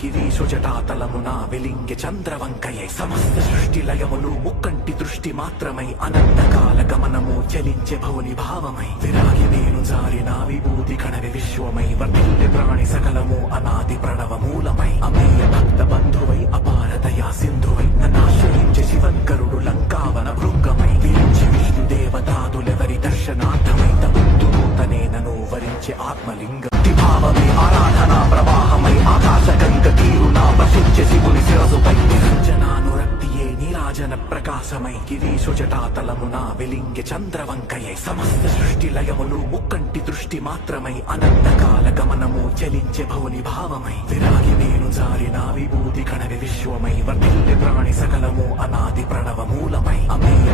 గిరీశు జటాతలమున వెలింగి చంద్రవంకయై సమస్త సృష్టి లయములు ముక్కంటి దృష్టి మాత్రమై అనంతకాల గమనము చలించే భౌని భావమై విరాగి నేను జారిన విభూతి కణవి విశ్వమై వర్తిల్లె ప్రాణి సకలము అనాది ప్రణవ మూలమై అమేయ భక్త బంధువై అపార దయా సింధువై నన్నాశ్రయించే శివంకరుడు లంకావన భృంగమై విరించి విష్ణు దేవతాదులెవరి దర్శనార్థమై తనే నను వరించే ఆత్మలింగ భావమే ఆరాధనా ప్రవాహమై ఆకాశ గంగ తీరునా వసించే శివుని శిరసుపై నిరంజనానురక్తియే నీరాజన ప్రకాశమై గిరీశు జటాతలమున వెలింగి చంద్రవంకయై సమస్త సృష్టి లయములు ముక్కంటి దృష్టి మాత్రమై అనంతకాల గమనము చలించే భౌని భావమై విరాగి నేను జారిన విభూతి కణవి విశ్వమై వర్తిల్లె ప్రాణి సకలము అనాది ప్రణవ మూలమై అమేయ